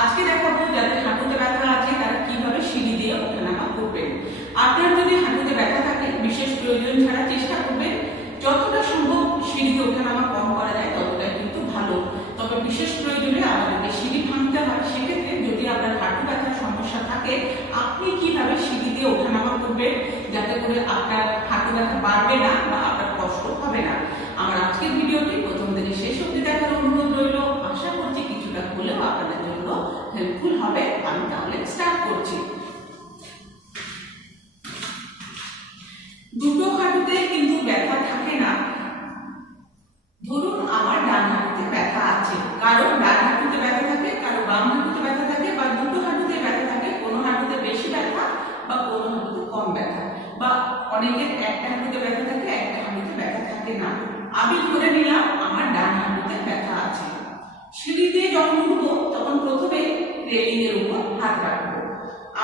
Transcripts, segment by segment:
আজকে দেখাবো যাদের হাঁটুতে ব্যথা আছে, তারা কীভাবে সিঁড়ি দিয়ে ওঠানামা করবেন। আপনার যদি হাঁটুতে ব্যথা থাকে, বিশেষ প্রয়োজন ছাড়া চেষ্টা করবেন, যতটা সম্ভব সিঁড়ি দিয়ে ওঠানামা কম করা যায়, ততটাই কিন্তু ভালো। তবে বিশেষ প্রয়োজনে আমাদেরকে সিঁড়ি ভাঙতে হয়। সেক্ষেত্রে যদি আপনার হাঁটু ব্যথার সমস্যা থাকে, আপনি কীভাবে সিঁড়ি দিয়ে ওঠানামা করবেন, যাতে করে আপনার হাঁটু ব্যথা বাড়বে না বা আপনার কষ্ট হবে না? আমার আজকের ভিডিওটি প্রথম থেকে শেষ অবধি দেখার অনুরোধ রইল আশা করছি কিছুটা হলেও আপনাদের জন্য হেল্পফুল হবে আমি তাহলে স্টার্ট করছি দুটো হাঁটুতে কিন্তু ব্যথা থাকে না ধরুন আমার ডান হাঁটুতে ব্যথা আছে। কারও ডান হাঁটুতে ব্যথা থাকে, কারও বাম হাঁটুতে ব্যথা থাকে বা দুটো হাঁটুতে ব্যথা থাকে, কোনো হাঁটুতে বেশি ব্যথা বা কোনো হাঁটুতে কম ব্যথা। বা অনেকের একটা হাঁটুতে ব্যথা থাকে, একটা হাঁটুতে ব্যথা থাকে না। আমি ধরে নিলাম, আমার ডান হাঁটুতে ব্যথা আছে। সিঁড়ি দিয়ে যখন উঠবো, তখন প্রথমে রেলিং এর উপর হাত রাখব।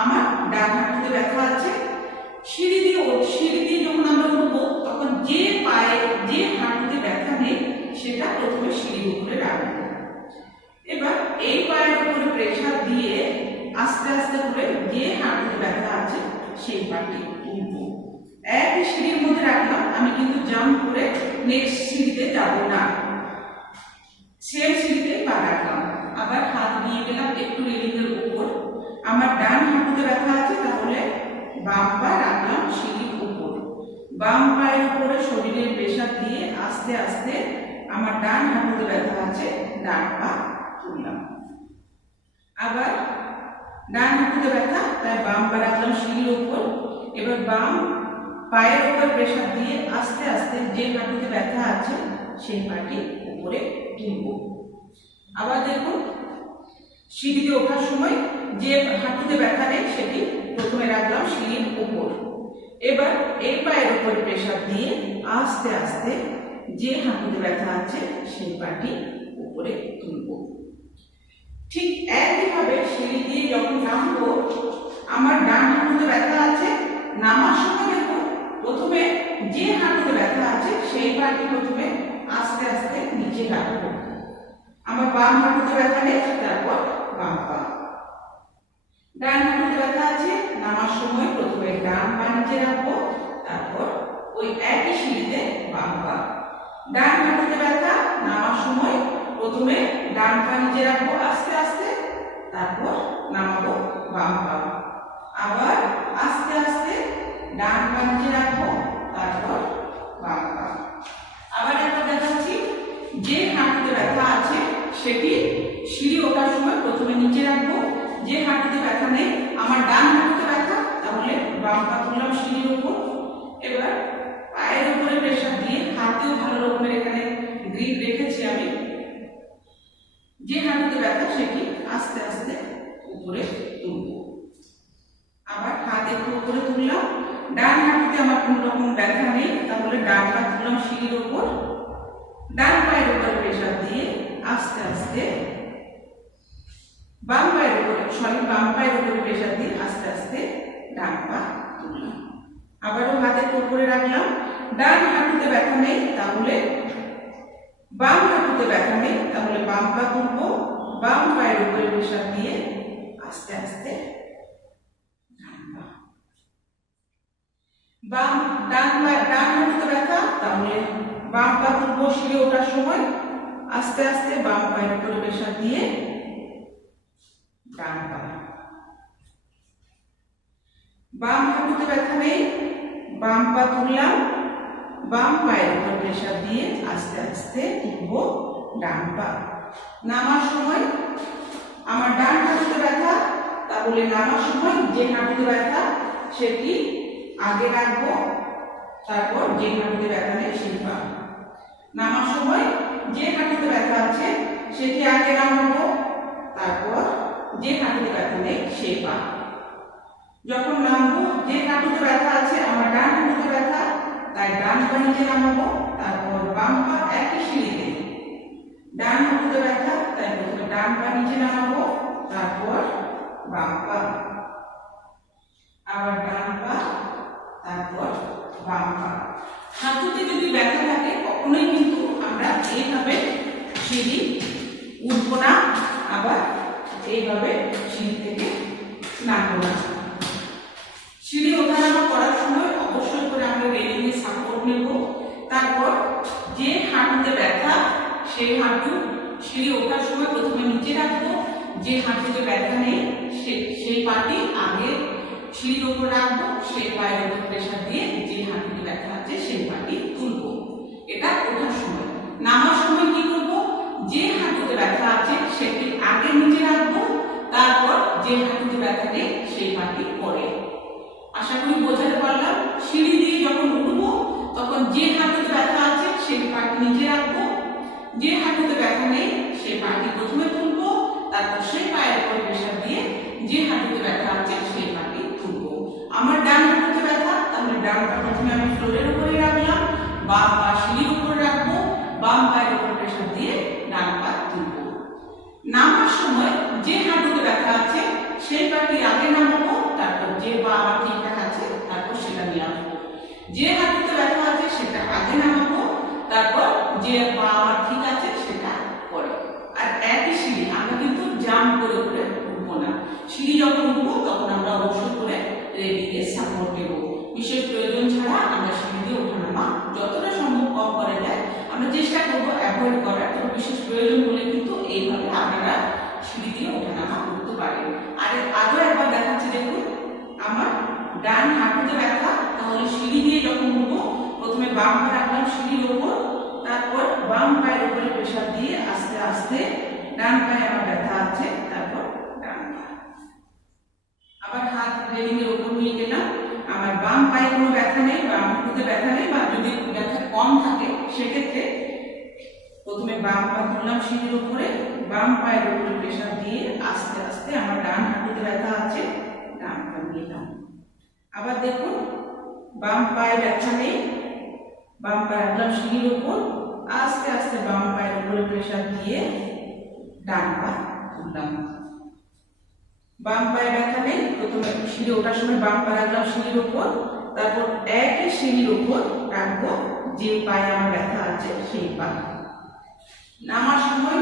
আমার ডান হাঁটুতে ব্যথা আছে। সিঁড়ি দিয়ে সিঁড়ি দিয়ে যখন আমরা উঠবো, তখন যে পায়ে যে হাঁটুতে ব্যথা নেই, সেটা প্রথমে সিঁড়ির উপরে রাখব এবার এই পায়ের উপরে প্রেশার দিয়ে আস্তে আস্তে করে যে হাঁটুতে ব্যথা আছে, সেই পাটি একই সিঁড়ির মধ্যে রাখলাম, আমি কিন্তু জাম্প করে নেক্সট সিঁড়িতে যাব না। সেম সিঁড়িতে পা রাখলাম। আবার হাত নিয়ে গেলাম একটু রেলিংয়ের উপর। আমার ডান হাঁটুতে ব্যথা আছে, তাহলে বাম পা রাখলাম সিঁড়ির উপর। বাম পায়ের উপরে শরীরের প্রেশার দিয়ে আস্তে আস্তে আমার ডান হাঁটুতে ব্যথা আছে, ডান পা তুললাম। আবার ডান হাঁটুতে ব্যথা, তাই বাম পা রাখলাম সিঁড়ির উপর। এবার বাম পায়ের উপর প্রেশার দিয়ে আস্তে আস্তে যে হাঁটুতে ব্যথা আছে, সেই পাটি উপরে তুলব আবার দেখুন, সিঁড়িতে ওঠার সময় যে হাঁটুতে ব্যথা নেই, সেটি প্রথমে রাখলাম সিঁড়ির উপর। এবার এই পায়ের উপর প্রেশার দিয়ে আস্তে আস্তে যে হাঁটুতে ব্যথা আছে, সেই পাটি উপরে তুলব ঠিক একইভাবে সিঁড়ি দিয়ে যখন নামবো, আমার ডান হাঁটুতে ব্যথা আছে, নামার সময় দেখুন প্রথমে যে হাঁটুতে ব্যথা আছে, সেই পাটি প্রথমে আস্তে আস্তে নিচে রাখব। আমার বাম হাঁটুতে ব্যথা নেই, তারপর বাম পা। ডান হাঁটুতে ব্যথা আছে, নামার সময় প্রথমে ডান পা নিচে রাখব, তারপর ওই একই সিঁড়িতে বাম পা। ডান হাঁটুতে ব্যথা, নামার সময় প্রথমে ডান পা নিচে রাখব, আস্তে আস্তে তারপর নামাবো, বাম পা আবার আস্তে আস্তে ডান পা নিচে রাখব, তারপর বাম পা আবার একটা দেখাচ্ছি, যে হাঁটুতে ব্যথা আছে, সেটি সিঁড়ি ওঠার সময় প্রথমে নিচে রাখব। যে হাঁটুতে ব্যথা নেই, আমার ডান হাঁটুতে ব্যথা তাহলে বাম পা তুললাম সিঁড়ির উপর এবার পায়ের উপরে প্রেশার দিয়ে হাতেও ভালো রকমের এখানে গ্রিপ রেখেছি আমি যে হাঁটুতে ব্যথা সেটি আস্তে আস্তে উপরে তুলব আবার হাত একটু উপরে তুললাম ডান হাঁটুতে আমার কোনো রকম ব্যথা নেই তাহলে ডান হাত তুললাম সিঁড়ির উপর ডান পায়ের উপরে প্রেশার দিয়ে আস্তে আস্তে বাম পায়ের উপরে সরি বাম পায়ের উপরে প্রেশার দিয়ে আস্তে আস্তে ডান পা তুললাম। আবারও হাতের উপরে রাখলাম। ডান হাঁটুতে ব্যথা নেই, তাহলে বাম হাঁটুতে ব্যথা নেই, তাহলে বাম পা তুলবো। বাম পায়ের উপরে প্রেশার দিয়ে আস্তে আস্তে বাম, ডান ডান হাঁটুতে ব্যথা, তাহলে বাম পা তুলবো সিঁড়ে ওঠার সময়। আস্তে আস্তে বাম পায়ের উপরে প্রেশার দিয়ে ডান পা বাম হাঁটুতে ব্যথা নেই, বাম পা তুললাম, বাম পায়ের উপর প্রেশার দিয়ে আস্তে আস্তে তুলব ডান পা। নামার সময় আমার ডান হাঁটুতে ব্যথা তাহলে নামার সময় যে হাঁটুতে ব্যথা, সেটি আগে রাখব, তারপর যে হাঁটুতে ব্যথা নেই, সেই পা। নামার সময় যে হাঁটুতে ব্যথা আছে সেটি আগে নামাবো তারপর যে হাঁটুতে ব্যথা নেই সেই পা। যখন নামবো, যে হাঁটুতে ব্যথা আছে, আমার ডান হাঁটুতে ব্যথা তাই ডান পা নিচে নামাবো, তারপর বাম পা একই সিঁড়িতে। ডান হাঁটুতে ব্যথা, তাই প্রথমে ডান পা নিচে নামাবো, তারপর বাম পা। আবার ডান পা, তারপর বাম পা। হাঁটুতে যদি ব্যথা থাকে, কখনোই কিন্তু আমরা এইভাবে সিঁড়ি উঠবো না, আবার এইভাবে সিঁড়ি থেকে স্নান করা সিঁড়ি ওঠানামা করার সময় অবশ্যই করে আমরা রেলিং এর সাপোর্ট নেব। তারপর যে হাঁটুতে ব্যথা, সেই হাঁটু সিঁড়ি ওঠার সময় প্রথমে নিচে রাখব। যে হাঁটুতে ব্যথা নেই সেই পাটি আগে সিঁড়ির ওপর রাখব, সেই পায়ের উপর প্রেশার দিয়ে যে হাঁটুতে ব্যথা আছে সেই পাটি তুলবো। এটা ওঠার সময়। নামার সময় কি করব? যে হাঁটুতে ব্যথা আছে সেটি আগে নিচে রাখব, তারপর যে হাঁটুতে ব্যথা নেই সেই পাটি পরে। আশা করি বোঝাতে পারলাম। সিঁড়ি দিয়ে যখন উঠবো, তখন যে হাঁটুতে ব্যথা আছে সেই পাটি নিচে রাখব। যে হাঁটুতে ব্যথা নেই সেই পাটি প্রথমে তুলবো তারপর সেই পায়ের উপর প্রেশার দিয়ে যে হাঁটুতে ব্যথা আছে সেই পাটি তুলবো আমার ডান হাঁটুতে ব্যথা তাহলে ডান পা প্রথমে আমি ফ্লোরের উপরে রাখলাম বাম পা সিঁড়ির উপরে রাখব বাম পায়ের উপর প্রেশার দিয়ে ডান পা তুলবো নামার সময় যে হাঁটুতে ব্যথা আছে সেই পাটি আগে নামাবো, তারপর যে বা আমার ঠিকঠাক আছে তারপর সেটা নিয়ে আসব। যে হাঁটুতে ব্যথা আছে, সেটা আগে নামাবো, তারপর যে বা আমার বাম পা রাখলাম সিঁড়ির ওপর তারপর বাম পায়ের উপরে প্রেশার দিয়ে আস্তে আস্তে ডান পায়ে আমার ব্যথা আছে, তারপর ডান আবার হাত রেলিং এর উপর নিয়ে গেলাম, আমার বাম পায়ে কোনো ব্যথা নেই বাম হাঁটুতে ব্যথা নেই বা যদি ব্যথা কম থাকে, সেক্ষেত্রে প্রথমে বাম পা তুললাম সিঁড়ির উপরে, বাম পায়ের উপরে প্রেশার দিয়ে আস্তে আস্তে আমার ডান হাঁটুতে ব্যথা আছে, ডান পা নিলাম। আবার দেখুন, বাম পায়ে ব্যথা নেই বাম পা রাখলাম সিঁড়ির উপর, আস্তে আস্তে বাম পায়ের উপরে প্রেশার দিয়ে ডান পা তুললাম। বাম পায়ে ব্যথা নেই, প্রথমে সিঁড়ি ওঠার সময় বাম পা রাখলাম সিঁড়ির উপর, তারপর একই সিঁড়ির উপর রাখব, যে পায়ে আমার ব্যথা আছে সেই পা। নামার সময়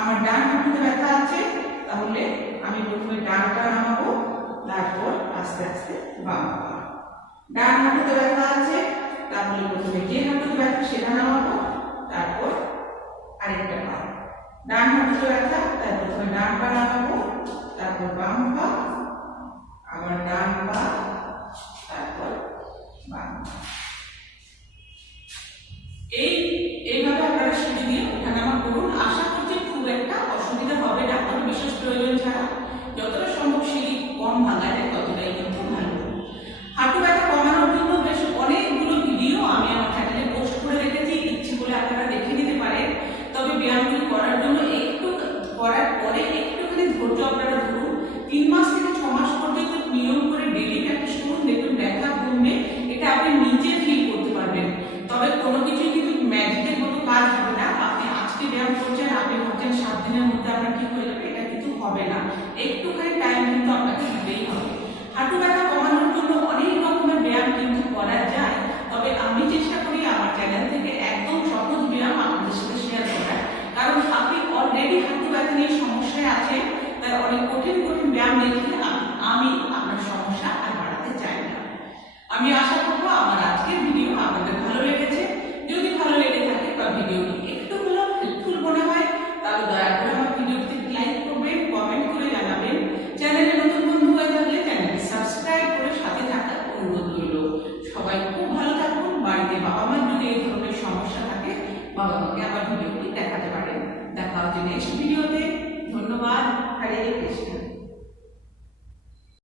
আমার ডান হাঁটুতে ব্যথা আছে, তাহলে আমি প্রথমে ডানটা নামাবো, তারপর আস্তে আস্তে বাম পা। ডান হাঁটুতে ব্যথা আছে তাহলে প্রথমে যে হাঁটুতে ব্যথা, সেটা নামাবো, তারপর আরেকটা পা। ডান হাঁটুতে ব্যথা, তাই প্রথমে ডান পা নামাবো, তারপর বাম পা, আবার ডান পা কাজ হবে না। আপনি আজকে ব্যায়াম করছেন, আপনি ভাবছেন সাত দিনের মধ্যে আপনার ঠিক হয়ে যাবে, এটা কিন্তু হবে না। একটুখানি টাইম কিন্তু আপনাকে দিতেই হবে। হাঁটু ব্যথা কমানোর জন্য অনেক রকমের ব্যায়াম কিন্তু করা যায়। তবে আমি চেষ্টা